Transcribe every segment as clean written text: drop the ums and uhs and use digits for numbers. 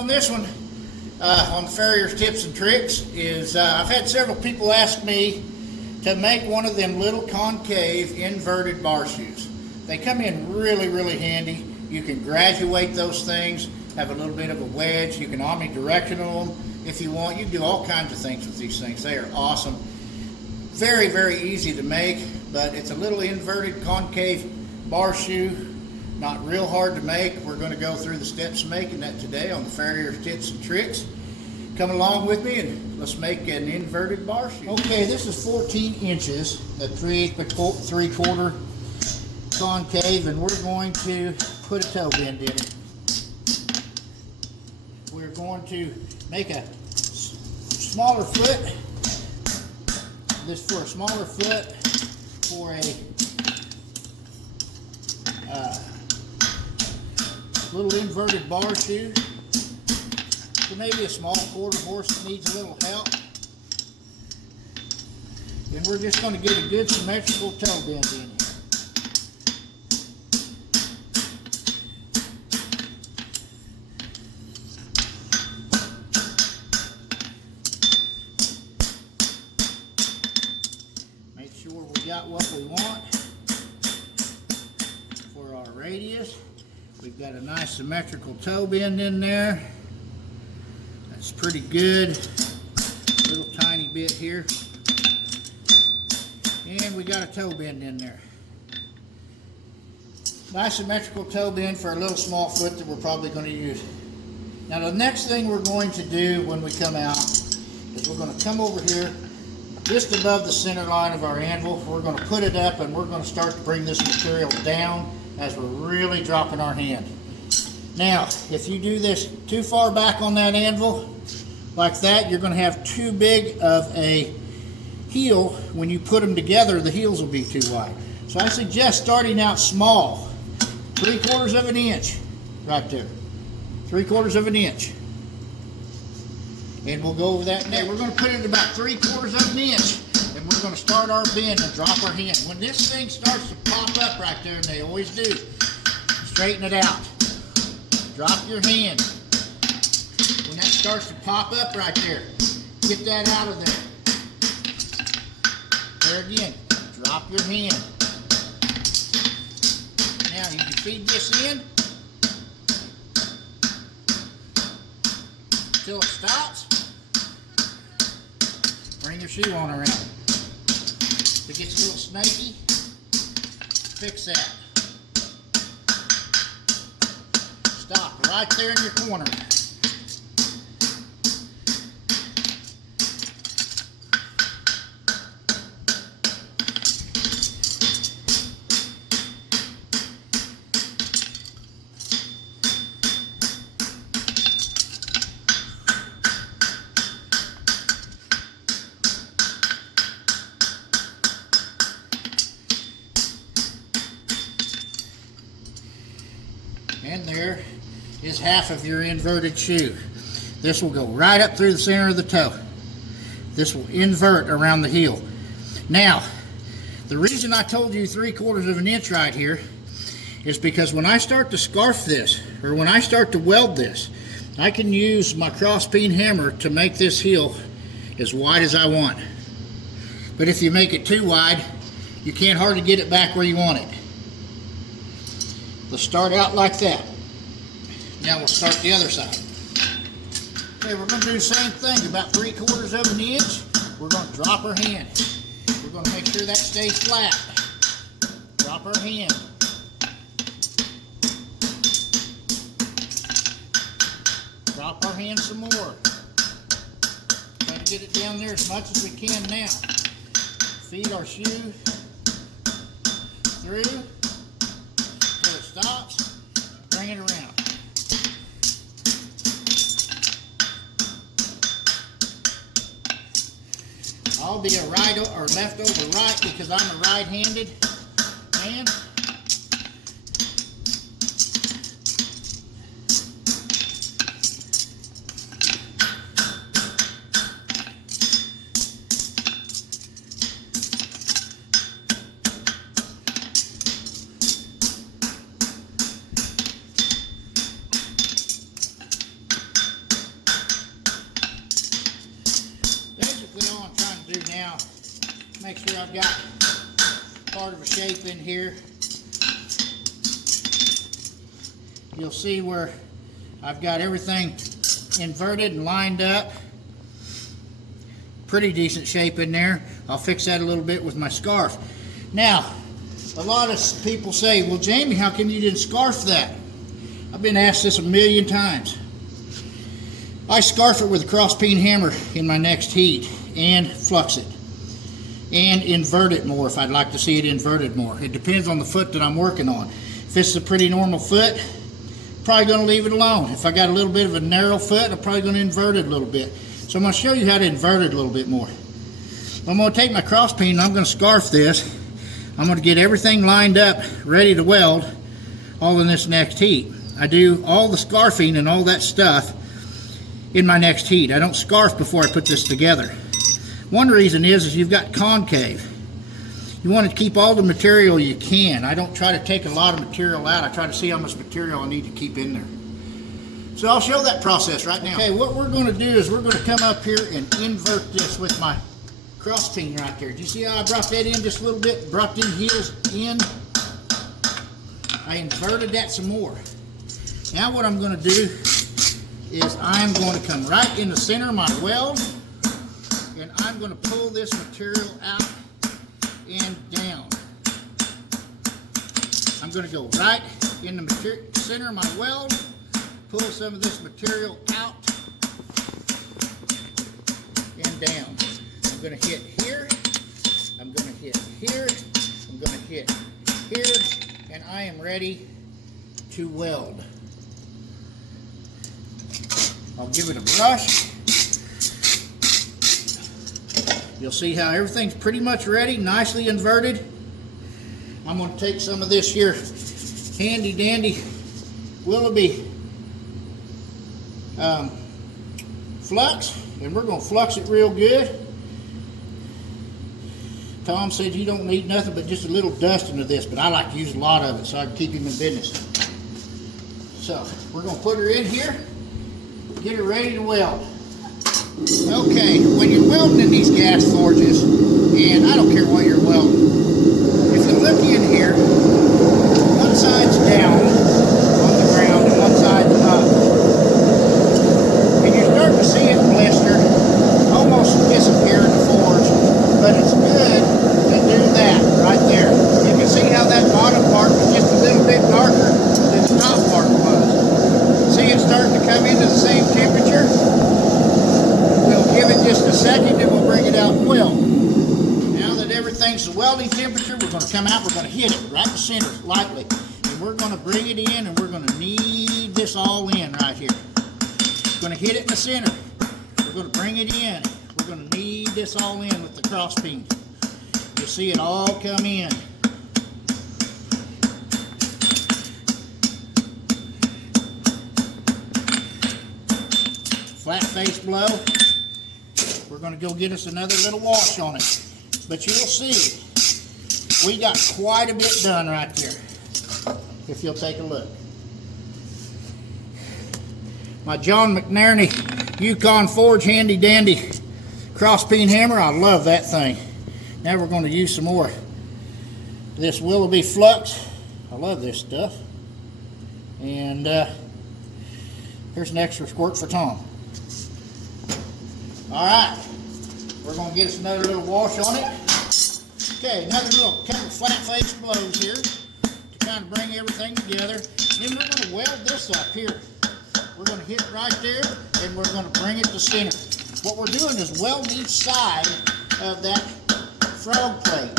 on this one, on the Farrier's tips and tricks, is I've had several people ask me to make one of them little concave inverted bar shoes. They come in really, really handy. You can graduate those things, have a little bit of a wedge. You can omnidirectional them if you want. You can do all kinds of things with these things. They are awesome. Very, very easy to make, but it's a little inverted concave bar shoe. Not real hard to make. We're going to go through the steps of making that today on the Farrier tips and tricks. Come along with me and let's make an inverted bar shoe. Okay, this is 14 inches, a 3/8 by 3/4 concave, and we're going to put a toe bend in it. We're going to make a smaller foot. This for a smaller foot for a little inverted bar shoe. So maybe a small quarter horse that needs a little help. And we're just going to get a good symmetrical toe bend in here. Make sure we got what we want for our radius. We've got a nice symmetrical toe bend in there. That's pretty good. Little tiny bit here. And we got a toe bend in there. Nice symmetrical toe bend for a little small foot that we're probably going to use. Now the next thing we're going to do when we come out is we're going to come over here just above the center line of our anvil. We're going to put it up and we're going to start to bring this material down as we're really dropping our hand. Now, if you do this too far back on that anvil, like that, you're going to have too big of a heel. When you put them together, the heels will be too wide. So I suggest starting out small, 3/4 of an inch, right there, 3/4 of an inch. And we'll go over that now. We're going to put it about 3/4 of an inch. And we're going to start our bend and drop our hand. When this thing starts to pop up right there, and they always do, straighten it out. Drop your hand. When that starts to pop up right there, get that out of there. There again, drop your hand. Now you can feed this in until it stops. Bring your shoe on around. If it gets a little snaky, fix that. Stop right there in your corner. And there is half of your inverted shoe. This will go right up through the center of the toe. This will invert around the heel. Now, the reason I told you 3/4 of an inch right here is because when I start to scarf this, or when I start to weld this, I can use my cross peen hammer to make this heel as wide as I want. But if you make it too wide, you can't hardly get it back where you want it. Let's start out like that. Now we'll start the other side. Okay, we're going to do the same thing, about 3/4 of an inch. We're going to drop our hand. We're going to make sure that stays flat. Drop our hand. Drop our hand some more. Try to get it down there as much as we can now. Feed our shoe through. Stops, bring it around. I'll be a right or left over right because I'm a right-handed man. Now, make sure I've got part of a shape in here. You'll see where I've got everything inverted and lined up. Pretty decent shape in there. I'll fix that a little bit with my scarf. Now, a lot of people say, well, Jamie, how come you didn't scarf that? I've been asked this a million times. I scarf it with a cross peen hammer in my next heat and flux it and invert it more if I'd like to see it inverted more. It depends on the foot that I'm working on. If it's a pretty normal foot, probably going to leave it alone. If I got a little bit of a narrow foot, I'm probably going to invert it a little bit. So I'm going to show you how to invert it a little bit more. I'm going to take my cross peen and I'm going to scarf this. I'm going to get everything lined up, ready to weld, all in this next heat. I do all the scarfing and all that stuff in my next heat. I don't scarf before I put this together. One reason is you've got concave. You want to keep all the material you can. I don't try to take a lot of material out. I try to see how much material I need to keep in there. So I'll show that process right now. Okay, what we're going to do is we're going to come up here and invert this with my cross peen right there. Do you see how I brought that in just a little bit? Brought them heels in. I inverted that some more. Now what I'm going to do is I'm going to come right in the center of my weld and I'm going to pull this material out and down. I'm going to go right in the center of my weld, pull some of this material out and down. I'm going to hit here, I'm going to hit here, I'm going to hit here, and I am ready to weld. I'll give it a brush. You'll see how everything's pretty much ready, nicely inverted. I'm going to take some of this here handy dandy Willoughby flux, and we're going to flux it real good. Tom said you don't need nothing but just a little dust into this, but I like to use a lot of it so I can keep him in business. So we're going to put her in here, get her ready to weld. Okay, when you're welding in these gas forges, and I don't care what you're welding, if you look in here, one side's down on the ground and one side's up. And you're starting to see it blister, almost disappear in the forge, but it's good to do that right there. You can see how that bottom part was just a little bit darker than the top part was. See it starting to come into the same temperature? Give it just a second and we'll bring it out and weld. Now that everything's the welding temperature, we're going to come out, we're going to hit it right in the center lightly. And we're going to bring it in and we're going to knead this all in right here. We're going to hit it in the center. We're going to bring it in. We're going to knead this all in with the cross peen. You'll see it all come in. Flat face blow. We're going to go get us another little wash on it. But you'll see, we got quite a bit done right there, if you'll take a look. My John McNerney Yukon Forge handy dandy cross peen hammer, I love that thing. Now we're going to use some more of this Willoughby flux. I love this stuff. And here's an extra squirt for Tom. Alright, we're going to get us another little wash on it. Okay, another little couple flat face blows here to kind of bring everything together. Then we're going to weld this up here. We're going to hit it right there and we're going to bring it to center. What we're doing is weld each side of that frog plate.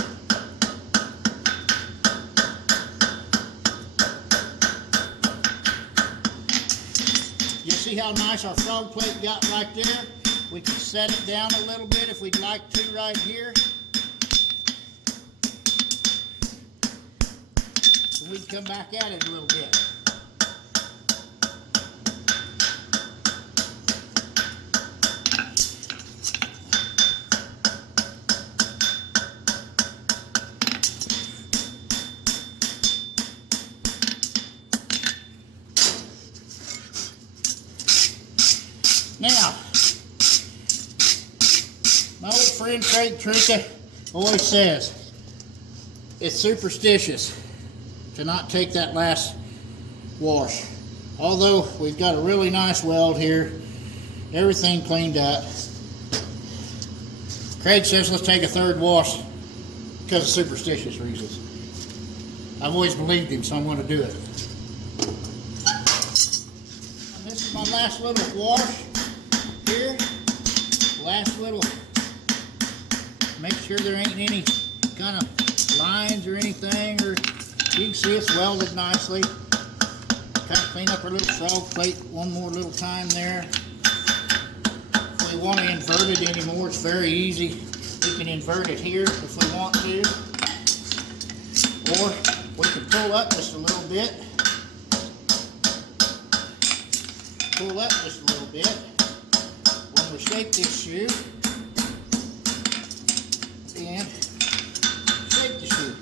You see how nice our frog plate got right there? We can set it down a little bit if we'd like to right here. And we can come back at it a little bit. Now, my old friend Craig Trinka always says, it's superstitious to not take that last wash. Although we've got a really nice weld here, everything cleaned up. Craig says let's take a third wash because of superstitious reasons. I've always believed him, so I'm going to do it. And this is my last little wash here. Last little, make sure there ain't any kind of lines or anything, or you can see it's welded nicely. Kind of clean up our little frog plate one more little time there. If we want to invert it anymore, it's very easy. We can invert it here if we want to, or we can pull up just a little bit. Pull up just a little bit. When we shape this shoe, and shape the shoe.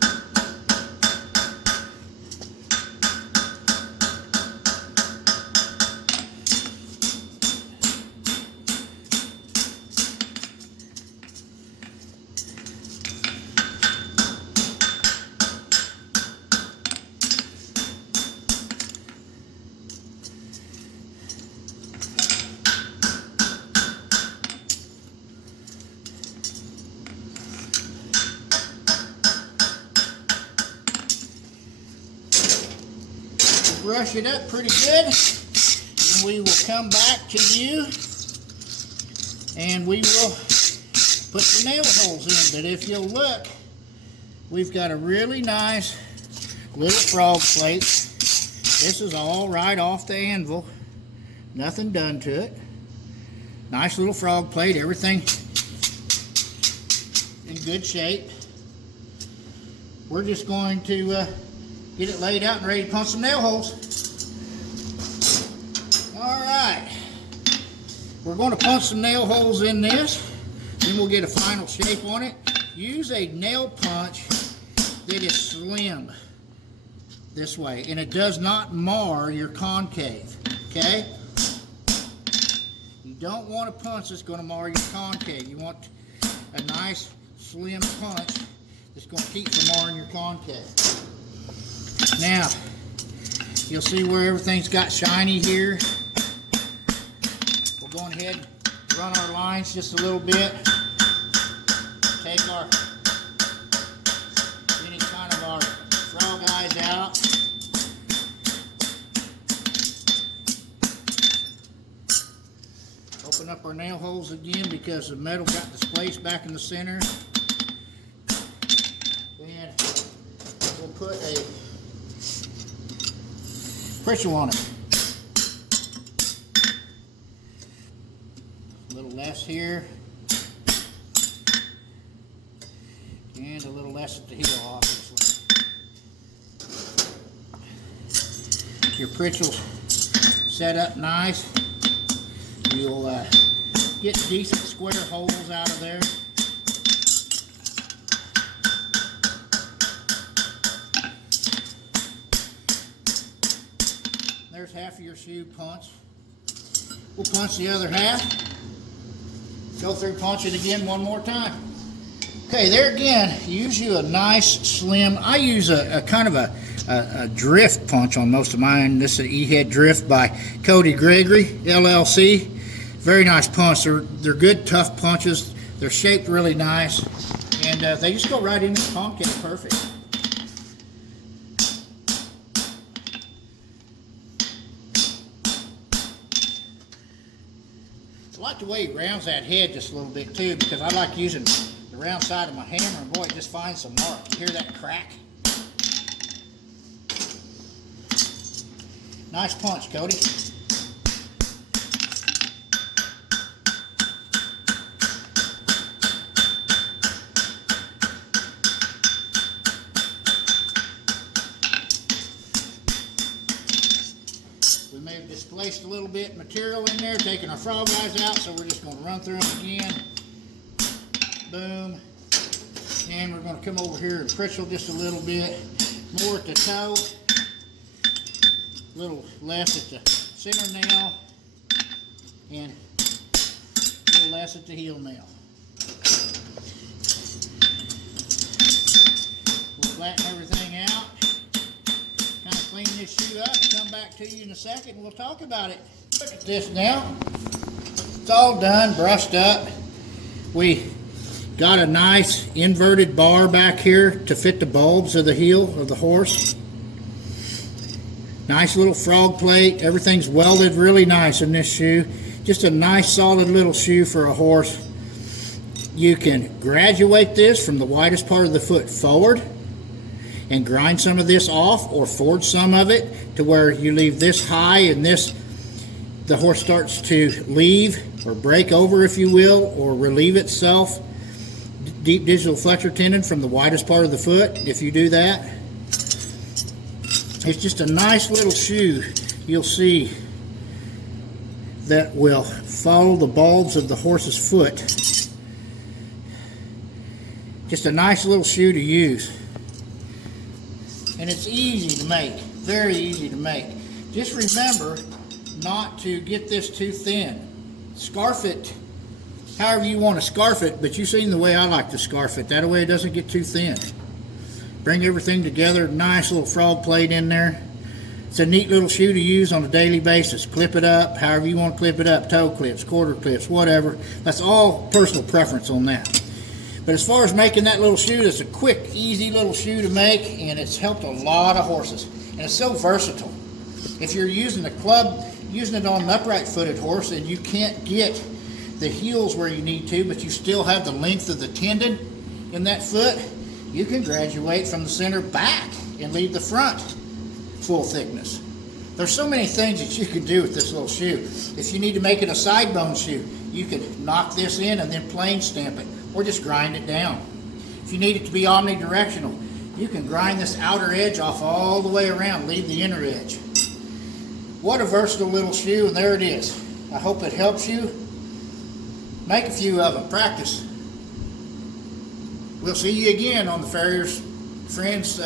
Brush it up pretty good, and we will come back to you and we will put the nail holes in. But if you'll look, we've got a really nice little frog plate. This is all right off the anvil, nothing done to it. Nice little frog plate, everything in good shape. We're just going to get it laid out and ready to punch some nail holes. All right, we're going to punch some nail holes in this, then we'll get a final shape on it. Use a nail punch that is slim this way, and it does not mar your concave, okay? You don't want a punch that's going to mar your concave. You want a nice slim punch that's going to keep from marring your concave. Now, you'll see where everything's got shiny here. We'll go ahead and run our lines just a little bit. Take any kind of our frog eyes out. Open up our nail holes again because the metal got displaced back in the center. Then we'll put a pressure on it. A little less here, and a little less at the heel, obviously. Your Pritchell's set up nice. You'll get decent square holes out of there. There's half of your shoe punch. We'll punch the other half. Go through, punch it again one more time. Okay, there again, use you a nice slim, I use a kind of a drift punch on most of mine. This is an E-head drift by Cody Gregory, LLC. Very nice punch. They're good, tough punches. They're shaped really nice, and they just go right into the concave perfect. I like the way he rounds that head just a little bit too, because I like using the round side of my hammer, and boy, it just finds some mark. You hear that crack? Nice punch, Cody. We may have displaced a little bit of material in there, taking our frog eyes out, so we're just going to run through them again. Boom. And we're going to come over here and Pritchell just a little bit more at the toe. A little less at the center nail, and a little less at the heel nail. flatten everything out, kind of clean this shoe up, come back to you in a second and we'll talk about it. Look at this now. It's all done, brushed up. We got a nice inverted bar back here to fit the bulbs of the heel of the horse. Nice little frog plate. Everything's welded really nice in this shoe. Just a nice solid little shoe for a horse. You can graduate this from the widest part of the foot forward and grind some of this off, or forward some of it to where you leave this high and this, the horse starts to leave or break over, if you will, or relieve itself. Deep digital flexor tendon from the widest part of the foot. If you do that, it's just a nice little shoe. You'll see that will follow the bulbs of the horse's foot. Just a nice little shoe to use. And it's easy to make, very easy to make. Just remember not to get this too thin. Scarf it however you want to scarf it, but you've seen the way I like to scarf it. That way it doesn't get too thin. Bring everything together, nice little frog plate in there. It's a neat little shoe to use on a daily basis. Clip it up, however you want to clip it up, toe clips, quarter clips, whatever. That's all personal preference on that. But as far as making that little shoe, it's a quick, easy little shoe to make, and it's helped a lot of horses. And it's so versatile. If you're using a club, using it on an upright footed horse, and you can't get the heels where you need to, but you still have the length of the tendon in that foot, you can graduate from the center back and leave the front full thickness. There's so many things that you can do with this little shoe. If you need to make it a side bone shoe, you can knock this in and then plain stamp it, or just grind it down. If you need it to be omnidirectional, you can grind this outer edge off all the way around, leave the inner edge. What a versatile little shoe, and there it is. I hope it helps you. Make a few of them, practice. We'll see you again on the Farrier's Friends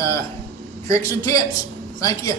Tricks and Tips. Thank you.